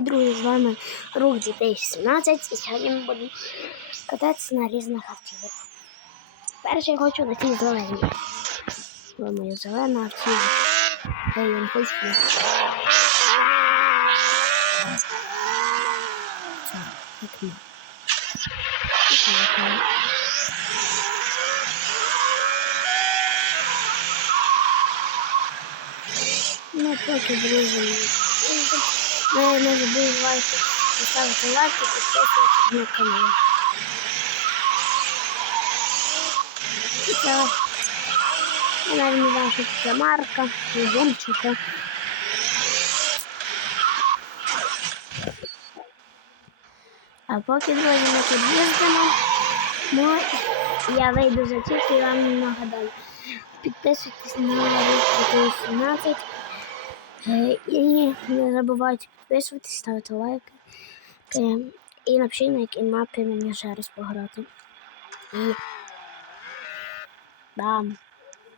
Друзі, з вами Рух Дітей 17 і сьогодні ми будемо кататися на різних автівках. Перше я хочу на цій зеленій. Ось моя зелена автівка. Я її не. Це, як. Ну, поки, друзі, ви не забувайте поставити лайк і підписуватися на канал. Це, я навіть не що це марка, гончика. А поки, друзі, ми тут їздимо, ну, я вийду за тільки і вам нагадаю. Підписуйтесь на Рух 17. Е, І не забувайте підписуватись, ставити лайки. Е, І напишіть, на якій мапі мені ще раз пограти. І... Бам.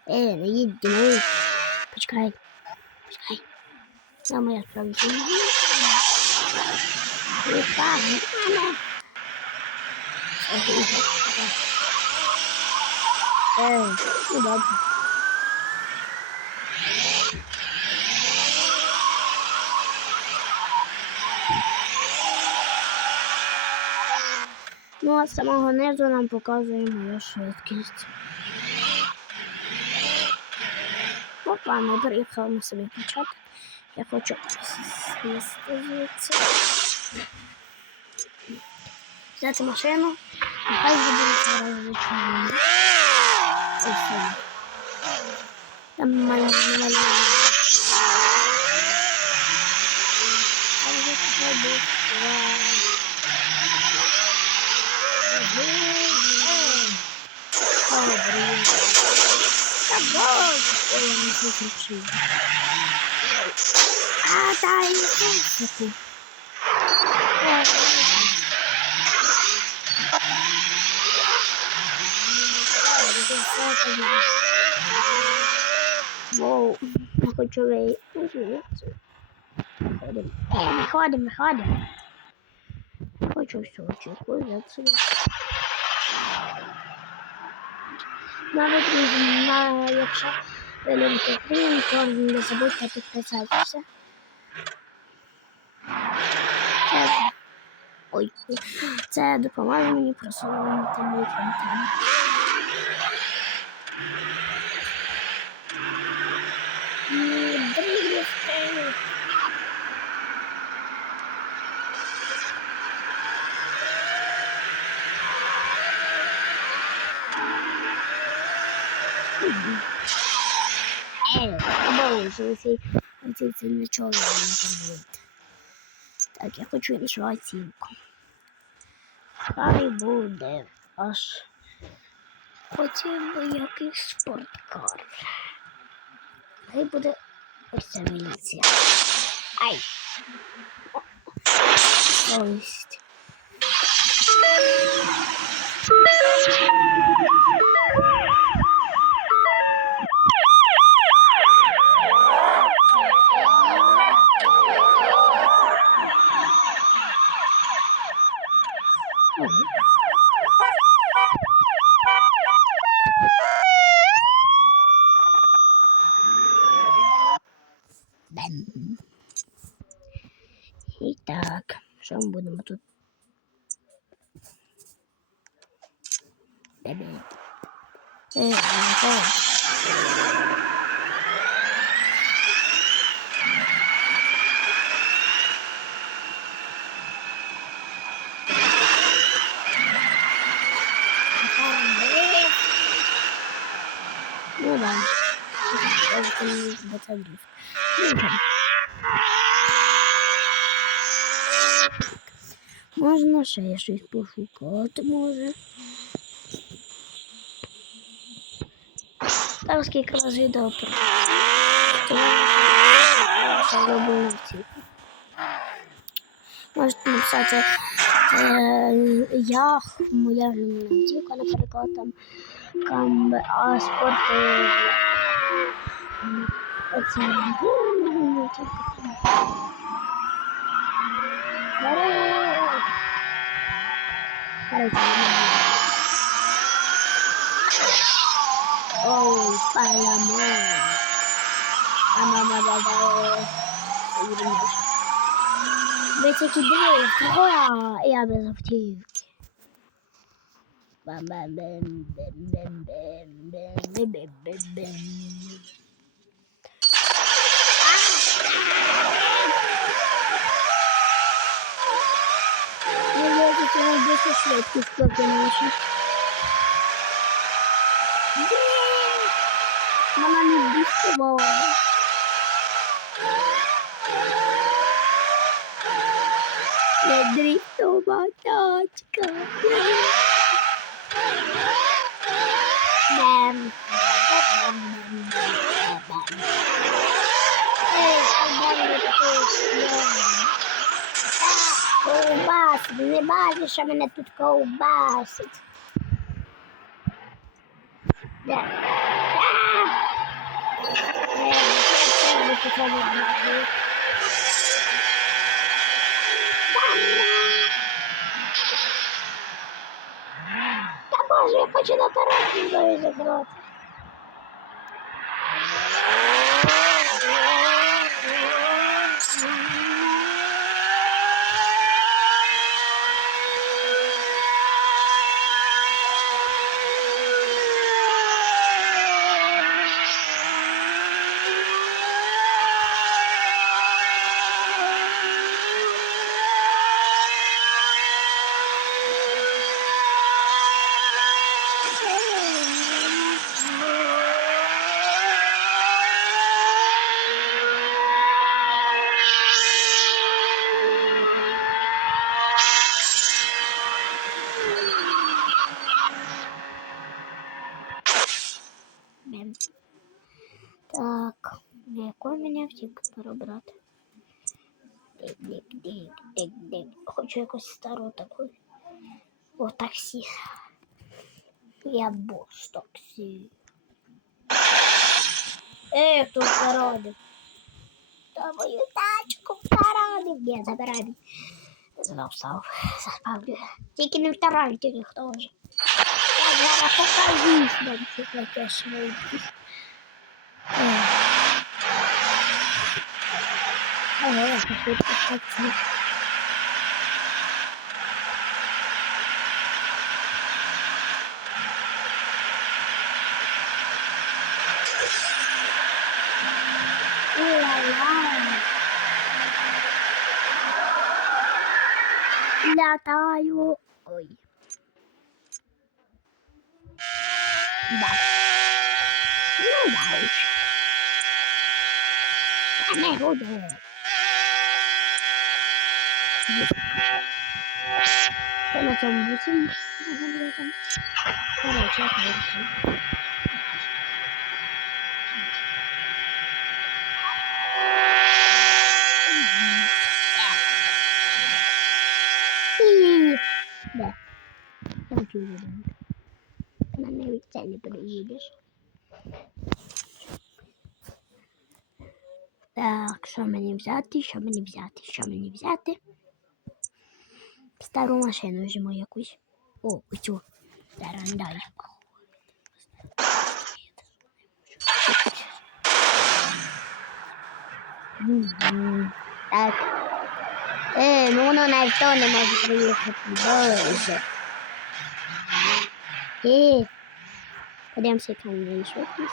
Е, не їдь, не Почекай. Почекай. Справа. Опа, мама. Ей, ну добре. Ну, а з самого низу нам показує моя швидкість. Опа, ми приїхали собі почати. Я хочу сісти звідси. Взяти машину. Нехай буде він. Там маленький. Там вже таке буде. Добре. Та боже, ой, я не виключив. А, та і таку. Воу, я хочу вийти. Ходимо. Ходимо, ходимо. Хочу все це. Навіть на, якщо любите Україну, то не забудьте підписатися. Це, ой, це допоможе мені просувати мій контент. І Е, оцей, оцей це нічого не зробити. Так, я хочу іншу оцінку. Хай буде аж хотів би якийсь спорткар. Хай буде ось ця міліція. Ай! Совість. oldu. Bebeğim. Evet. Buradan. Buradan. Buradan. Buradan. Buradan. Можна ще я щось пошукати, може. Там добре. Це робив на втіку. Можете написати е, я, моя любимая втіка, наприклад, там камбе, а спорт. е, Оце. Давайте. Oh, Palamon. Anama babaya yürümüş. Ve çekildi. Oha, ya ben aktif. Ben ben ben ben ben ben ben ben ben ben Sana bir sesle etkisi kullanıyorsun. Bana ne düştü baba. Pedrito Batatica. Bam. Hey, I'm going to go Ковбасить, не бачиш, що мене тут ковбасить. Да. Та боже, я хочу на тарантиною забрати. автівку перебрати? Дик, дик, дик, дик, дик. Хочу якусь стару таку. О, таксі. Я босс таксі. Ей, хто вкородив? Та мою тачку вкородив. Ні, забирай. Знов став. Заспавлю. Тільки не в Тарантині, хто вже. Я зараз покажу вам, що таке швидкість. Ага, ela, só foi puxar aqui. Oi. Dá. Não dá hoje. Tá nervoso. gidiyor. Ben açalım bütün. Ben açalım. Да. Так уверен. Она на Витале приедешь. Так, що мені взяти, що мені взяти, що мені взяти? Estarão as cenas de manhã com isso. Oh, o tio. Darandai. É, mundo não é tão nem mais frio que E podemos ser tão grandes outros?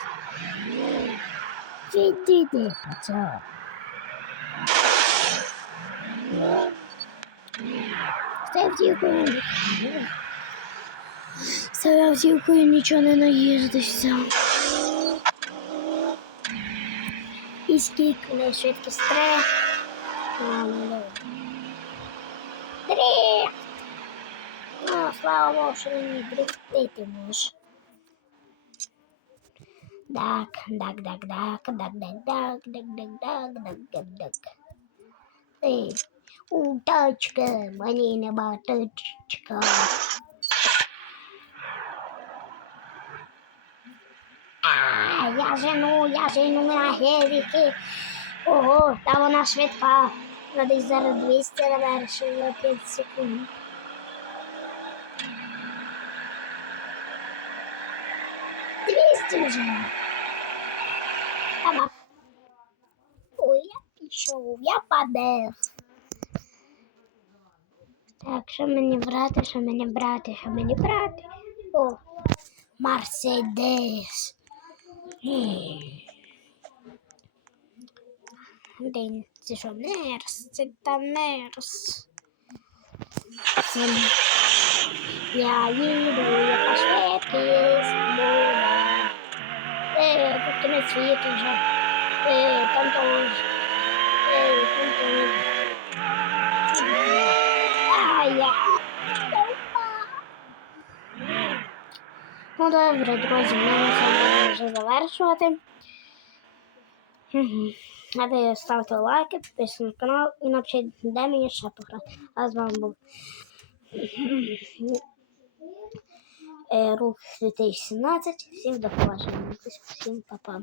tchau patrão. автівкою не З автівкою нічого не наїздишся. І скільки в неї швидкість три. А, ну добре. Дрифт! Ну, слава Богу, що мені дрифтити можеш. Так, так, так, так, так, так, так, так, так, так, так, так, так. Уточка, малина баточка. А, я жену, я жену на геліки. Ого, там вона швидка. На десь зараз 200 завершила 5 секунд. Двісті вже. Ой, я пішов, я падав. Так, що мені брати, що мені брати, що мені брати? О, Мерседес. День, це що, нерс, це та нерс. Це... Я їду, я по швидкість. Е, тут кінець світу вже. Е, там теж. Е, там. А, Ну добре, друзі, ми на вже завершувати. А ви ставте лайки, підписуйтесь на канал і напишіть, де мені ще пограти. А з вами був е, Рух 2017. Всім до побачення. Всім па-па.